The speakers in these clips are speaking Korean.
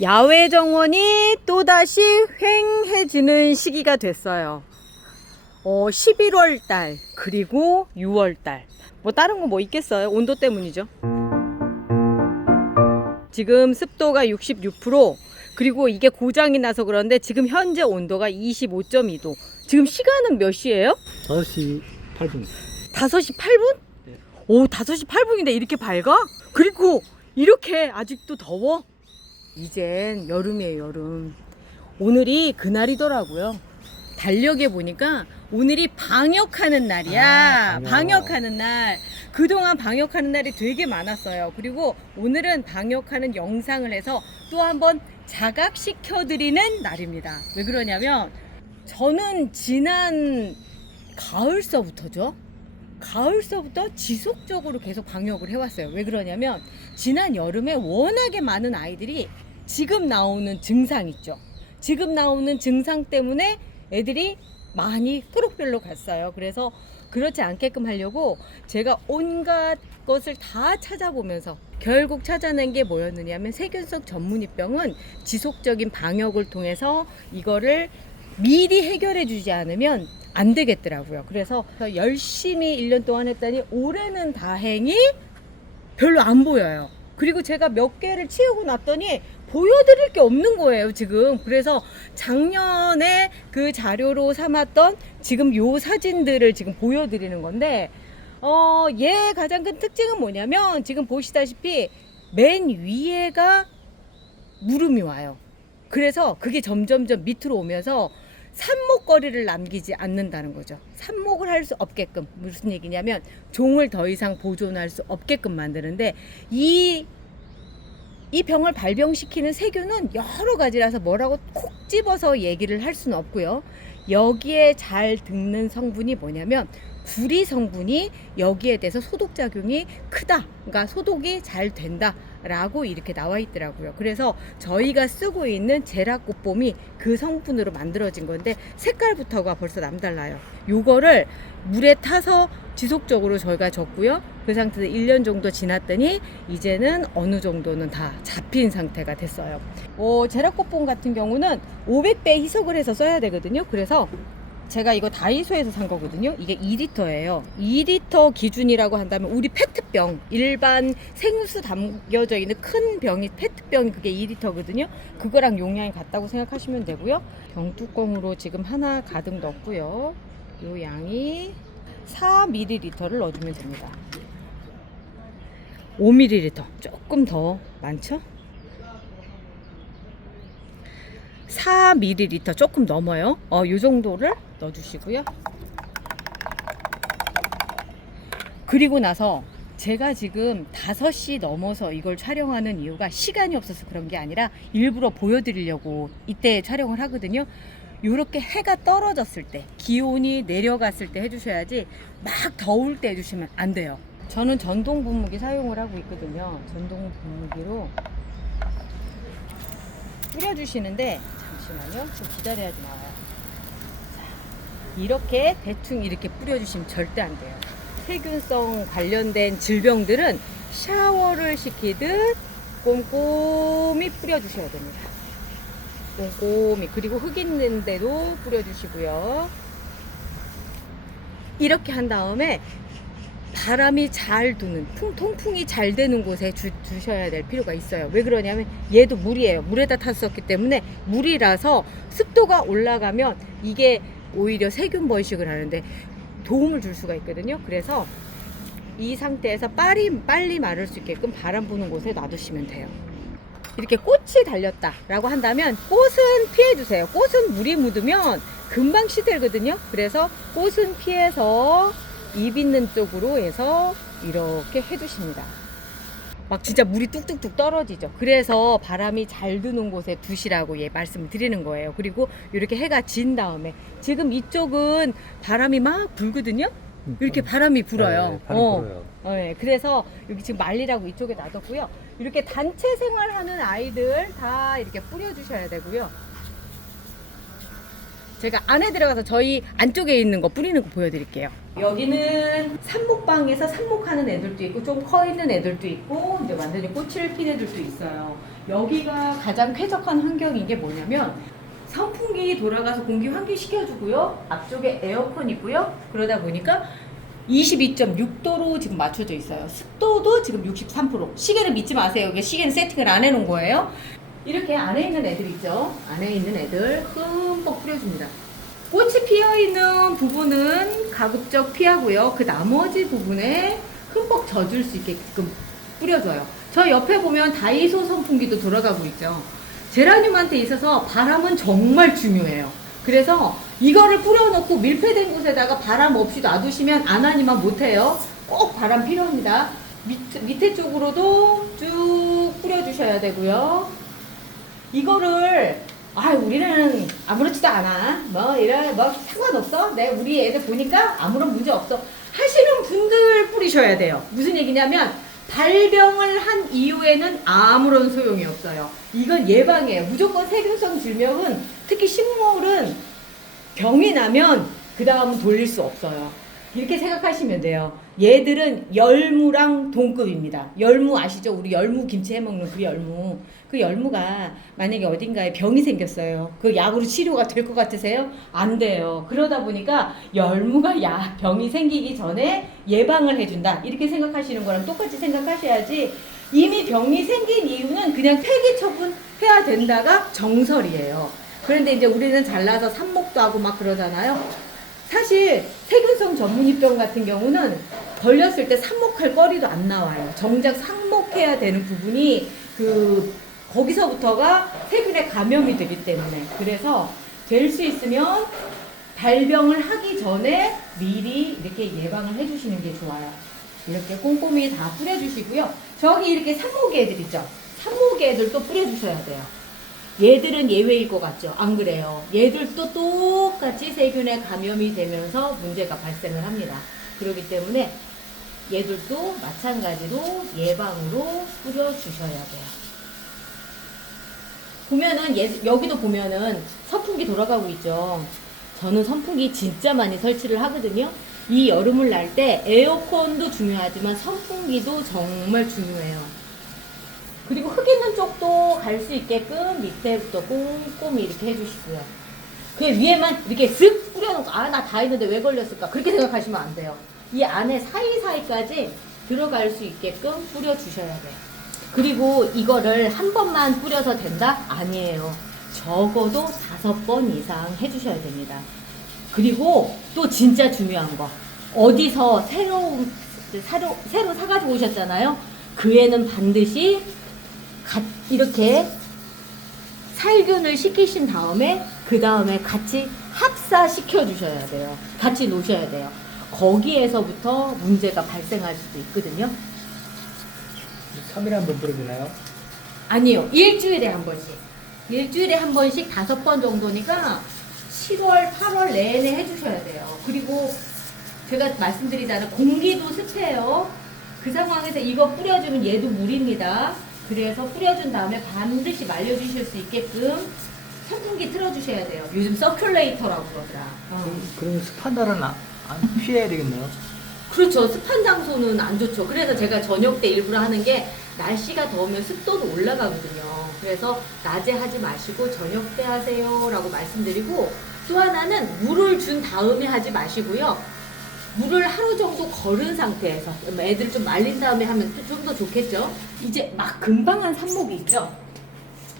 야외 정원이 또다시 휑해지는 시기가 됐어요. 11월 달 그리고 6월 달. 뭐 다른 거 뭐 있겠어요? 온도 때문이죠. 지금 습도가 66%, 그리고 이게 고장이 나서 그런데 지금 현재 온도가 25.2도. 지금 시간은 몇 시예요? 5시 8분. 5시 8분? 네. 오, 5시 8분인데 이렇게 밝아? 그리고 이렇게 아직도 더워? 이젠 여름이에요, 여름. 오늘이 그날이더라고요. 달력에 보니까 오늘이 방역하는 날이야. 방역. 방역하는 날. 그동안 방역하는 날이 되게 많았어요. 그리고 오늘은 방역하는 영상을 해서 또 한번 자각시켜드리는 날입니다. 왜 그러냐면 저는 지난 가을서부터죠. 가을서부터 지속적으로 계속 방역을 해왔어요. 왜 그러냐면 지난 여름에 워낙에 많은 아이들이 지금 나오는 증상 있죠. 지금 나오는 증상 때문에 애들이 많이 토록별로 갔어요. 그래서 그렇지 않게끔 하려고 제가 온갖 것을 다 찾아보면서 결국 찾아낸 게 뭐였느냐면 세균성 전문의병은 지속적인 방역을 통해서 이거를 미리 해결해 주지 않으면 안 되겠더라고요. 그래서 열심히 1년 동안 했더니 올해는 다행히 별로 안 보여요. 그리고 제가 몇 개를 치우고 났더니 보여드릴 게 없는 거예요, 지금. 그래서 작년에 그 자료로 삼았던 지금 요 사진들을 지금 보여드리는 건데, 얘 가장 큰 특징은 뭐냐면 지금 보시다시피 맨 위에가 물음이 와요. 그래서 그게 점점점 밑으로 오면서 삽목거리를 남기지 않는다는 거죠. 삽목을 할 수 없게끔. 무슨 얘기냐면 종을 더 이상 보존할 수 없게끔 만드는데, 이 병을 발병시키는 세균은 여러 가지라서 뭐라고 콕 집어서 얘기를 할 수는 없고요. 여기에 잘 듣는 성분이 뭐냐면 구리 성분이 여기에 대해서 소독작용이 크다. 그러니까 소독이 잘 된다 라고 이렇게 나와 있더라고요. 그래서 저희가 쓰고 있는 제라꽃봄이 그 성분으로 만들어진 건데 색깔부터가 벌써 남달라요. 요거를 물에 타서 지속적으로 저희가 줬고요. 그 상태에서 1년 정도 지났더니 이제는 어느 정도는 다 잡힌 상태가 됐어요. 제라꽃봄 같은 경우는 500배 희석을 해서 써야 되거든요. 그래서 제가 이거 다이소에서 산 거거든요. 이게 2리터예요. 2리터 기준이라고 한다면 우리 페트병, 일반 생수 담겨져 있는 큰 병이 페트병이 그게 2리터거든요. 그거랑 용량이 같다고 생각하시면 되고요. 병뚜껑으로 지금 하나 가득 넣었고요. 요 양이 4ml를 넣어주면 됩니다. 5ml 조금 더 많죠? 4ml 조금 넘어요. 요 정도를 넣어주시고요. 그리고 나서 제가 지금 5시 넘어서 이걸 촬영하는 이유가 시간이 없어서 그런 게 아니라 일부러 보여드리려고 이때 촬영을 하거든요. 이렇게 해가 떨어졌을 때, 기온이 내려갔을 때 해주셔야지 막 더울 때 해주시면 안 돼요. 저는 전동 분무기 사용을 하고 있거든요. 전동 분무기로 뿌려주시는데, 잠시만요. 좀 기다려야지 나와요. 자, 이렇게 대충 이렇게 뿌려주시면 절대 안 돼요. 세균성 관련된 질병들은 샤워를 시키듯 꼼꼼히 뿌려주셔야 됩니다. 꼼꼼히. 그리고 흙 있는 데도 뿌려주시고요. 이렇게 한 다음에 바람이 잘 도는, 통풍이 잘 되는 곳에 두셔야 될 필요가 있어요. 왜 그러냐면 얘도 물이에요. 물에다 탔었기 때문에 물이라서 습도가 올라가면 이게 오히려 세균 번식을 하는데 도움을 줄 수가 있거든요. 그래서 이 상태에서 빨리 마를 수 있게끔 바람 부는 곳에 놔두시면 돼요. 이렇게 꽃이 달렸다 라고 한다면 꽃은 피해주세요. 꽃은 물이 묻으면 금방 시들거든요. 그래서 꽃은 피해서 잎 있는 쪽으로 해서 이렇게 해주십니다. 막 진짜 물이 뚝뚝뚝 떨어지죠. 그래서 바람이 잘 드는 곳에 두시라고 말씀을 드리는 거예요. 그리고 이렇게 해가 진 다음에, 지금 이쪽은 바람이 막 불거든요. 이렇게 바람이 불어요. 네, 바람이 불어요. 네, 그래서 여기 지금 말리라고 이쪽에 놔뒀고요. 이렇게 단체 생활하는 아이들 다 이렇게 뿌려주셔야 되고요. 제가 안에 들어가서 저희 안쪽에 있는 거 뿌리는 거 보여드릴게요. 여기는 삽목방에서 삽목하는 애들도 있고 좀 커 있는 애들도 있고 이제 완전히 꽃을 핀 애들도 있어요. 여기가 가장 쾌적한 환경인 게 뭐냐면 선풍기 돌아가서 공기 환기시켜주고요. 앞쪽에 에어컨 있고요. 그러다 보니까 22.6도로 지금 맞춰져 있어요. 습도도 지금 63%. 시계를 믿지 마세요. 이게 시계는 세팅을 안 해놓은 거예요. 이렇게 안에 있는 애들 있죠. 안에 있는 애들 흠뻑 뿌려줍니다. 꽃이 피어있는 부분은 가급적 피하고요. 그 나머지 부분에 흠뻑 젖을 수 있게끔 뿌려줘요. 저 옆에 보면 다이소 선풍기도 돌아가고 있죠. 제라늄한테 있어서 바람은 정말 중요해요. 그래서 이거를 뿌려놓고 밀폐된 곳에다가 바람 없이 놔두시면 안 하니만 못해요. 꼭 바람 필요합니다. 밑에 쪽으로도 쭉 뿌려주셔야 되고요. 이거를 우리는 아무렇지도 않아 뭐 상관없어 우리 애들 보니까 아무런 문제 없어 하시는 분들 뿌리셔야 돼요. 무슨 얘기냐면 발병을 한 이후에는 아무런 소용이 없어요. 이건 예방이에요. 무조건 세균성 질병은 특히 식물은 병이 나면 그 다음은 돌릴 수 없어요. 이렇게 생각하시면 돼요. 얘들은 열무랑 동급입니다. 열무 아시죠? 우리 열무 김치 해먹는 그 열무. 그 열무가 만약에 어딘가에 병이 생겼어요. 그 약으로 치료가 될 것 같으세요? 안 돼요. 그러다 보니까 열무가 병이 생기기 전에 예방을 해준다. 이렇게 생각하시는 거랑 똑같이 생각하셔야지 이미 병이 생긴 이유는 그냥 폐기 처분해야 된다가 정설이에요. 그런데 이제 우리는 잘라서 삽목도 하고 막 그러잖아요. 사실 세균성 전문이병 같은 경우는 걸렸을 때 삽목할 거리도 안 나와요. 정작 삽목해야 되는 부분이 거기서부터가 세균에 감염이 되기 때문에 그래서 될 수 있으면 발병을 하기 전에 미리 이렇게 예방을 해주시는 게 좋아요. 이렇게 꼼꼼히 다 뿌려주시고요. 저기 이렇게 삽목이 애들 있죠. 삽목이 애들도 뿌려주셔야 돼요. 얘들은 예외일 것 같죠? 안 그래요? 얘들도 똑같이 세균에 감염이 되면서 문제가 발생을 합니다. 그렇기 때문에 얘들도 마찬가지로 예방으로 뿌려주셔야 돼요. 보면은 여기도 보면은 선풍기 돌아가고 있죠. 저는 선풍기 진짜 많이 설치를 하거든요. 이 여름을 날 때 에어컨도 중요하지만 선풍기도 정말 중요해요. 그리고 흙 있는 쪽도 갈 수 있게끔 밑에부터 꼼꼼히 이렇게 해주시고요. 그 위에만 이렇게 쓱 뿌려놓고 나 다 했는데 왜 걸렸을까? 그렇게 생각하시면 안 돼요. 이 안에 사이사이까지 들어갈 수 있게끔 뿌려주셔야 돼요. 그리고 이거를 한 번만 뿌려서 된다? 아니에요. 적어도 5번 이상 해주셔야 됩니다. 그리고 또 진짜 중요한 거. 어디서 새로 사가지고 오셨잖아요. 그 애는 반드시 이렇게 살균을 시키신 다음에 그 다음에 같이 합사시켜 주셔야 돼요. 같이 놓으셔야 돼요. 거기에서부터 문제가 발생할 수도 있거든요. 3일에 한 번 뿌려주나요? 아니요. 일주일에 한 번씩. 일주일에 한 번씩 5번 정도니까 7월, 8월 내내 해주셔야 돼요. 그리고 제가 말씀드리자면 공기도 습해요. 그 상황에서 이거 뿌려주면 얘도 물입니다. 그래서 뿌려준 다음에 반드시 말려주실 수 있게끔 선풍기 틀어주셔야 돼요. 요즘 서큘레이터라고 그러더라. 그럼 습한 날은 안 피해야 되겠네요. 그렇죠. 습한 장소는 안 좋죠. 그래서 제가 저녁 때 일부러 하는 게 날씨가 더우면 습도도 올라가거든요. 그래서 낮에 하지 마시고 저녁 때 하세요 라고 말씀드리고, 또 하나는 물을 준 다음에 하지 마시고요. 물을 하루 정도 걸은 상태에서 애들 좀 말린 다음에 하면 좀 더 좋겠죠. 이제 막 금방한 삽목이 있죠.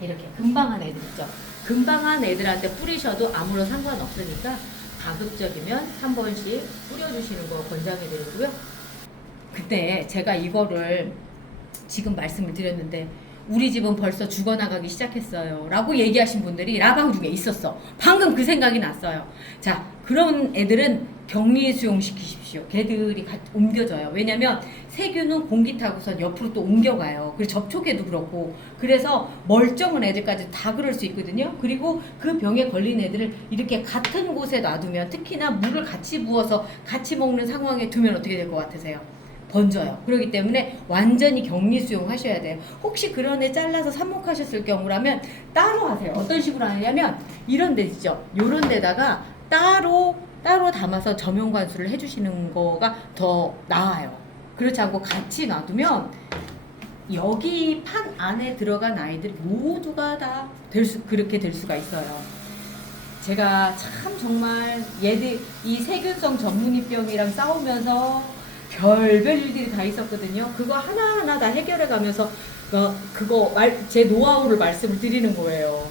이렇게 금방한 애들 있죠. 금방한 애들한테 뿌리셔도 아무런 상관없으니까 가급적이면 한 번씩 뿌려주시는 거 권장해 드리고요. 근데 제가 이거를 지금 말씀을 드렸는데 우리 집은 벌써 죽어나가기 시작했어요 라고 얘기하신 분들이 라방 중에 있었어. 방금 그 생각이 났어요. 자, 그런 애들은 격리 수용시키십시오. 걔들이 옮겨져요. 왜냐면 세균은 공기 타고선 옆으로 또 옮겨가요. 그리고 접촉에도 그렇고. 그래서 멀쩡한 애들까지 다 그럴 수 있거든요. 그리고 그 병에 걸린 애들을 이렇게 같은 곳에 놔두면, 특히나 물을 같이 부어서 같이 먹는 상황에 두면 어떻게 될 것 같으세요? 번져요. 그렇기 때문에 완전히 격리 수용하셔야 돼요. 혹시 그런 애 잘라서 삽목하셨을 경우라면 따로 하세요. 어떤 식으로 하냐면 이런 데 있죠. 요런 데다가 따로 담아서 점용 관수를 해주시는 거가 더 나아요. 그렇지 않고 같이 놔두면 여기 판 안에 들어간 아이들이 모두가 다 그렇게 될 수가 있어요. 제가 참 정말 얘들 이 세균성 전문이병이랑 싸우면서 별별 일들이 다 있었거든요. 그거 하나하나 다 해결해 가면서 제 노하우를 말씀을 드리는 거예요.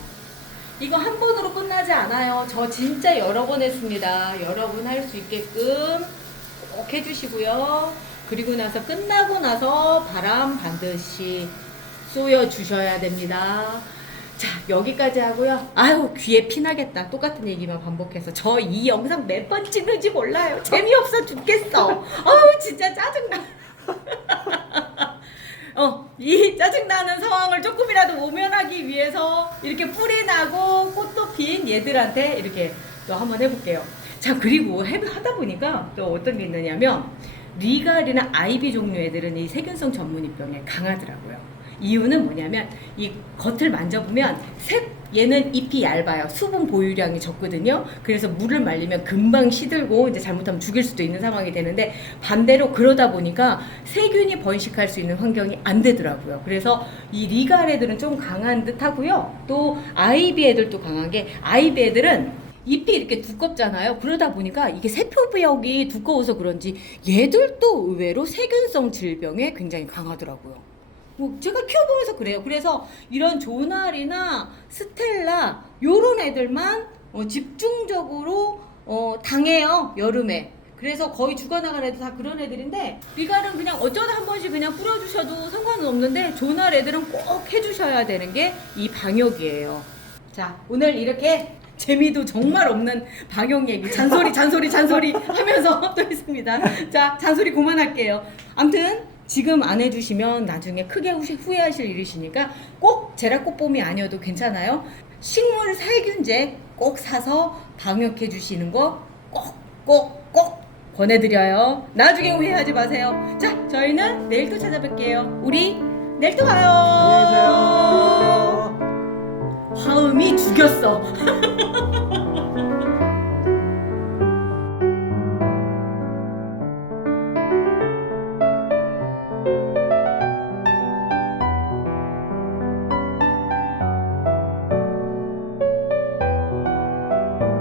이거 한 번으로 끝나지 않아요. 저 진짜 여러 번 했습니다. 여러분 할 수 있게끔 꼭 해주시고요. 그리고 나서 끝나고 나서 바람 반드시 쏘여 주셔야 됩니다. 자, 여기까지 하고요. 아유, 귀에 피나겠다. 똑같은 얘기만 반복해서. 저 이 영상 몇 번 찍는지 몰라요. 재미없어 죽겠어. 아우, 진짜 짜증나. 이 짜증나는 상황을 조금이라도 모면하기 위해서 이렇게 뿔이 나고 꽃도 핀 얘들한테 이렇게 또 한번 해볼게요. 자, 그리고 하다 보니까 또 어떤 게 있느냐면 리갈이나 아이비 종류 애들은 이 세균성 전문이병에 강하더라고요. 이유는 뭐냐면 이 겉을 만져보면 얘는 잎이 얇아요. 수분 보유량이 적거든요. 그래서 물을 말리면 금방 시들고 이제 잘못하면 죽일 수도 있는 상황이 되는데 반대로 그러다 보니까 세균이 번식할 수 있는 환경이 안 되더라고요. 그래서 이 리갈 애들은 좀 강한 듯 하고요. 또 아이비 애들도 강한 게 아이비 애들은 잎이 이렇게 두껍잖아요. 그러다 보니까 이게 세포벽이 두꺼워서 그런지 얘들도 의외로 세균성 질병에 굉장히 강하더라고요. 제가 키워보면서 그래요. 그래서 이런 조날이나 스텔라 요런 애들만 집중적으로 당해요. 여름에. 그래서 거의 죽어나간 애들 다 그런 애들인데 리갈은 그냥 어쩌다 한 번씩 그냥 뿌려주셔도 상관은 없는데 조날 애들은 꼭 해주셔야 되는 게 이 방역이에요. 자, 오늘 이렇게 재미도 정말 없는 방역 얘기 잔소리 하면서 또 있습니다. 자, 잔소리 그만할게요. 아무튼 지금 안 해주시면 나중에 크게 후회하실 일이시니까 꼭 제라꽃봄이 아니어도 괜찮아요. 식물 살균제 꼭 사서 방역해 주시는 거 꼭 권해드려요. 나중에 후회하지 마세요. 자, 저희는 내일 또 찾아뵐게요. 우리 내일 또 봐요. 안녕히 계세요. 화음이 죽였어.